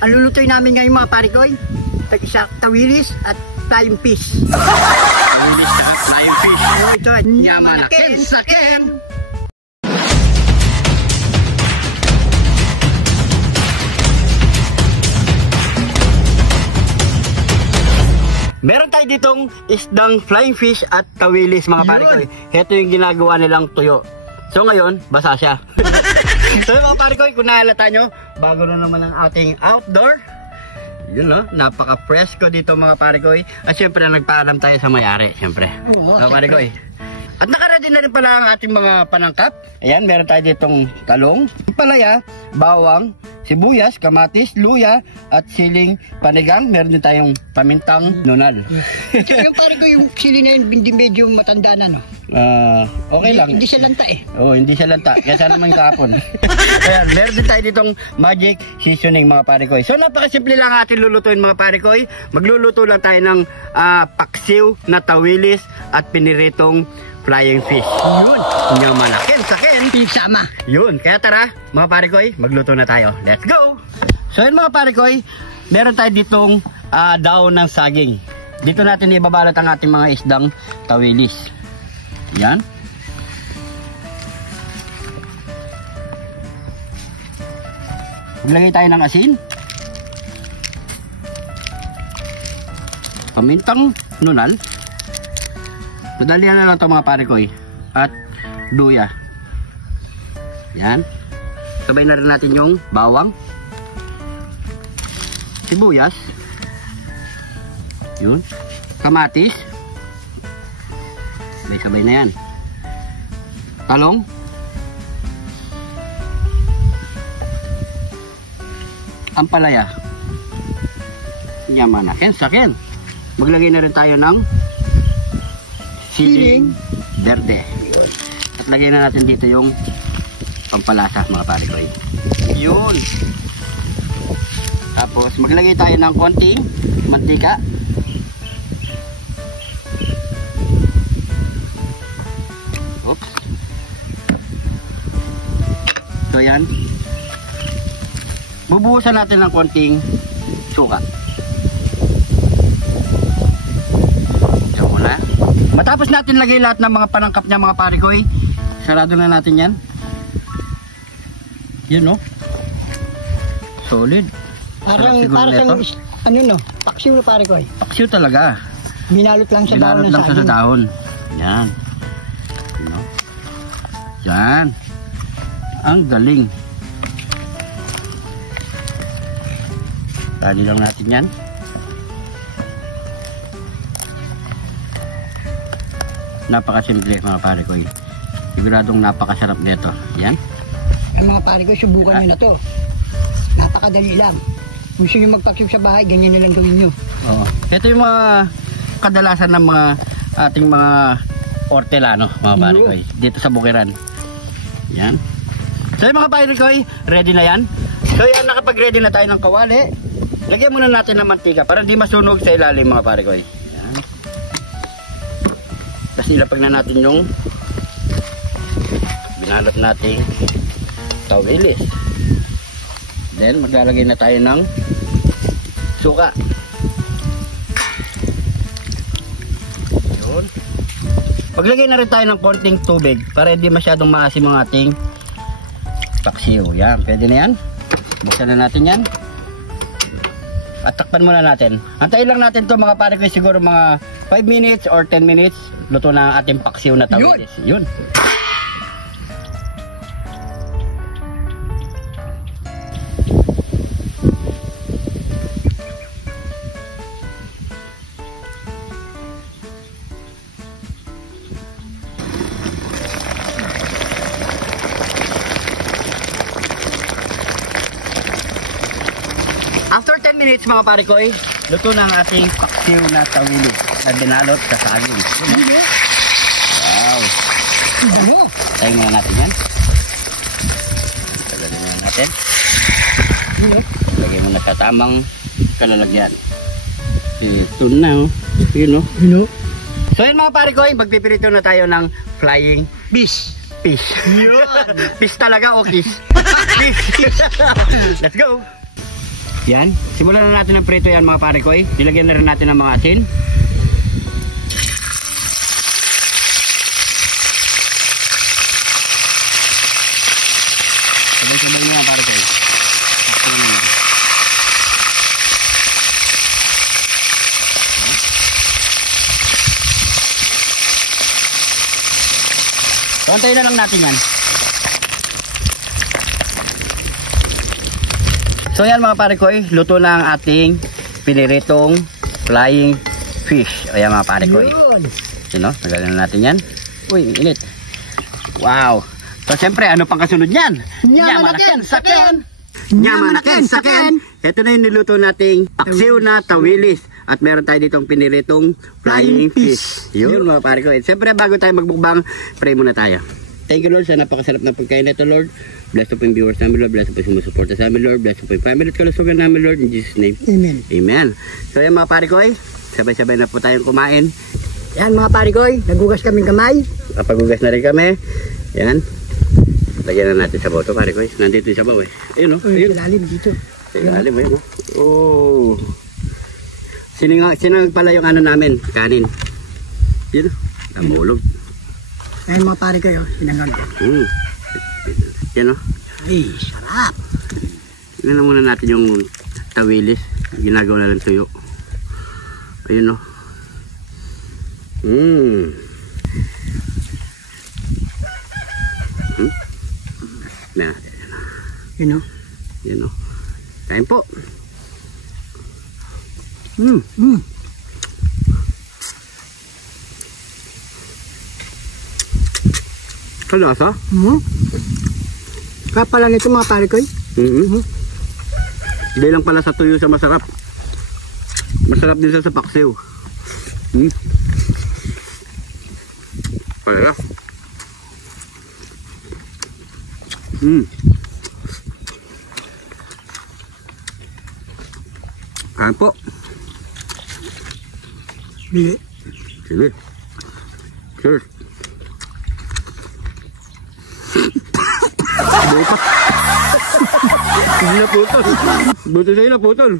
Ang lulutoy namin ngayon mga parikoy, tag-isa tawilis at flying fish. Tawilis at flying fish. Ito, Yamanaken sa Ken. Meron tayo ditong isdang flying fish at tawilis mga parikoy. Ito yung ginagawa nilang tuyo. So ngayon, basa siya. So mga parikoy, kung nahalata nyo, bago na naman ang ating outdoor. Yun no, napaka-presko dito mga parikoy. At syempre nagpaalam tayo sa may-ari, syempre. Mga parikoy. At nakaready na rin pala ang ating mga panangkap. Ayan, meron tayo ditong talong, palaya, bawang, sibuyas, kamatis, luya, at siling panigang. Meron din tayong pamintang nunal. Yung pare ko yung sili na yun, hindi medyo matanda na, no? Okay lang. Hindi siya lanta eh. Oo, hindi siya lanta. Kaya sana naman kahapon. Ayan, meron din tayo ditong magic seasoning mga parikoy. So napakasimple lang ating lulutuin mga parikoy. Magluluto lang tayo ng paksiw na tawilis at piniritong flying fish. Yun. Yamanaken sa Ken. Pinsama. Yun. Kaya tara, mga parikoy, magluto na tayo. Let's go! So yun mga parikoy, meron tayo ditong daon ng saging. Dito natin ibabalot ang ating mga isdang tawilis. Yan. Maglagay tayo ng asin. Pamintang nunal. Madalian na lang ito mga parikoy. At luya. Yan. Sabay na rin natin yung bawang. Sibuyas. Yun. Kamatis. Sabay na yan. Talong. Ampalaya. Yamanaken sa Ken. Maglagay na rin tayo ng siling berde. At lagyan na natin dito yung pampalasa mga parikoy. Yun. Tapos maglagay tayo ng konting mantika. Oops. So yan. Bubuhusan natin ng konting suka. Diyan muna. Matapos natin lagay lahat ng mga panangkap niya mga parikoy, sarado na natin yan. Yun no. Solid. Parang ano no, paksiw na pare ko eh. Paksiw talaga. Binalot lang sa Binalot dahon ng lang saging. sa dahon. Yan. No? Yan. Ang galing. Tali lang natin yan. Napakasimple mga pare ko. Siguradong napakasarap nito. Yan. Ang mga pare ko, subukan nyo na to. Napakadali lang. Gusto nyo magpaksiw sa bahay, ganyan na lang gawin nyo. Oo. Ito yung mga kadalasan ng mga ating mga hortelano mga pare ko. Dito sa Bukiran. Yan. So yung mga pare ko, ready na yan. So yan, nakapag-ready na tayo ng kawali. Lagyan muna natin ng mantika para hindi masunog sa ilalim mga pare ko. Yan. Tapos ilapag na natin yung binalot nating tawilis. Then maglalagay na tayo ng suka. Yun. Maglagay na rin tayo ng konting tubig para hindi masyadong maasim ang ating paksiw. Yan, pwede na yan. Buksan na natin yan. At takpan muna natin. Antayin lang natin to mga pare ko, siguro mga 5 minutes or 10 minutes. Luto na ang ating paksiw na tawilis. Yun. After 10 minutes mga pare ko, luto na ang ating paksiw na tawilis na binalot sa saging. Wow. Ano? Tayo muna natin yan. Lagyan muna natin. Lagyan muna sa tamang kalalagyan. Ito na. Yun o. So yun mga pare ko, magpipirito na tayo ng flying fish. Fish. Fish talaga o kiss? Fish. Let's go. Yan. Simulan na natin ng prito yan mga pare ko. Nilagyan na rin natin ng mga asin. Sabay-sabay nyo yan pare ko. Antayin na lang natin yan. So yan mga pare ko, luto na ang ating piniritong flying fish. Ayan mga pare ko. Yun o, nagalan na natin yan. Uy, init. Wow. So siyempre, ano pang kasunod yan? Nyamanaken, saken! Nyamanaken, saken! Ito na yung niluto nating paksiw na tawilis. At meron tayo ditong piniritong flying fish. Yun mga pare ko. Siyempre bago tayo magbukbang, pray muna tayo. Thank you Lord sa napakasarap na pagkain nito Lord. Bless po yung viewers namin Lord. Bless po yung sumusuporta sa amin Lord. Bless po yung family at kalusugan namin Lord. In Jesus name. Amen. Amen. So yan mga pare ko, sabay-sabay na po tayong kumain. Yan mga pare ko, nagugas kaming kamay. Kapagugas na rin kami. Yan. Lagyan na natin sa boto pare ko. Nandito yung sabaw Ayun o. Ayun. Ilalim dito. Ilalim ayun o. Oh. Sinang pala yung ano namin, kanin. Yun, namulog. Ayan mga pare ko, sinangan ko. Yan o. Ay, sarap. Tingnan muna natin yung tawilis. Ginagawa na ng tuyo. Ayun o. Yun o. Yan o. Kain po. Kalasa? Kaya pala nito mga pare ko. Hindi lang pala sa tuyo sa masarap. Masarap din sa paksiw. Pala. Kain po. Sige. Sige. Cheers. Buta. Hindi na putol. Buti sa'yo na putol.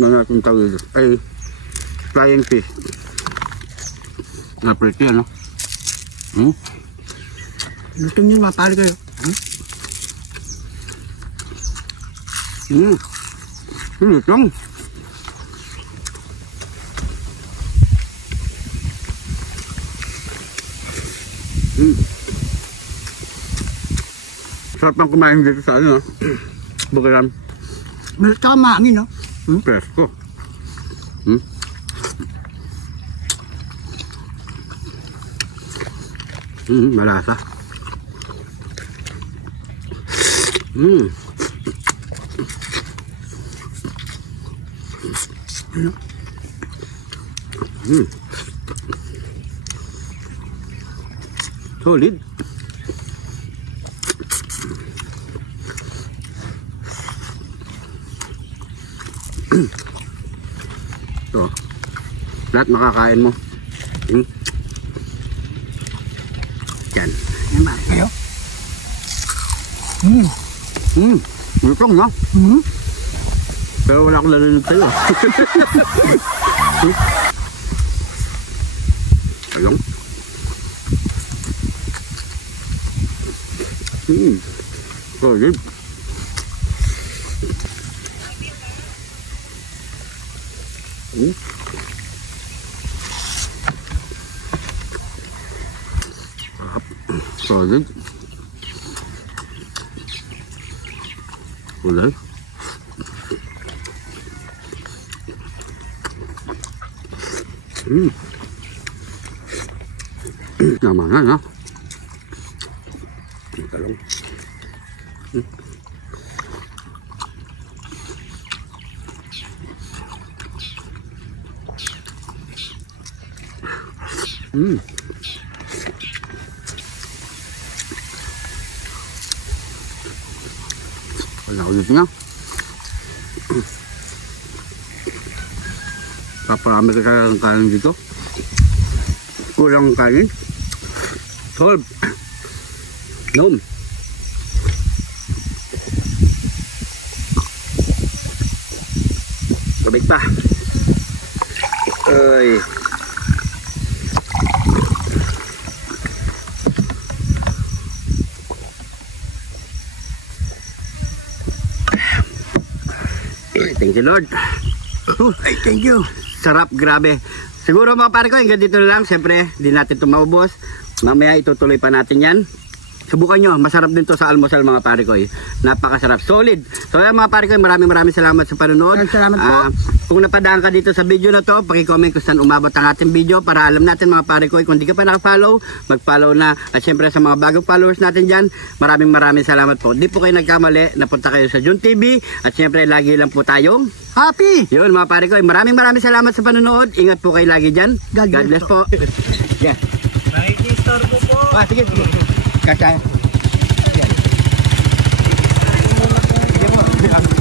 Mga akong tawid. Ay, flying fish. Naprito yan, no? Gusto nyo mga pare ko. Lutong. Sarap ang kumain dito sa ano, Bukiran. Tsaka maangin, no? Presko. Malasa. Solid. Ito. Lahat makakain mo. Yan. Yan ba? Kayo? Lutong na. Pero wala akong lalalag sa'yo. Ayun. Solid. Solid. Kulay. Naman na, ha? Ito lang. Wala ulit na. Paparami ka ng kanin dito. Kulang kanin. solve. Nom. Tubig pa. Ay. Thank you, Lord. Ay, thank you. Sarap, grabe. Siguro mga pare ko, hanggang dito na lang. Siyempre, di natin ito maubos. Mamaya itutuloy pa natin yan. Subukan nyo, masarap din to sa almusal mga pare ko. Napakasarap, solid. So yan mga pare ko, maraming salamat sa panonood. Salamat po. Kung napadaan ka dito sa video na to, paki-comment kung saan umabot ang ating video para alam natin mga pare ko. Kung di ka pa naka-follow, mag-follow na. At syempre sa mga bagong followers natin dyan, maraming salamat po. Di po kayo nagkamali, napunta kayo sa Jun TV. At syempre lagi lang po tayong Happy! yun mga pare ko, maraming salamat sa panonood. Ingat po kayo lagi dyan. God bless po. Yeah. Nakikistor ko po. Sige. Kaya. Sige po.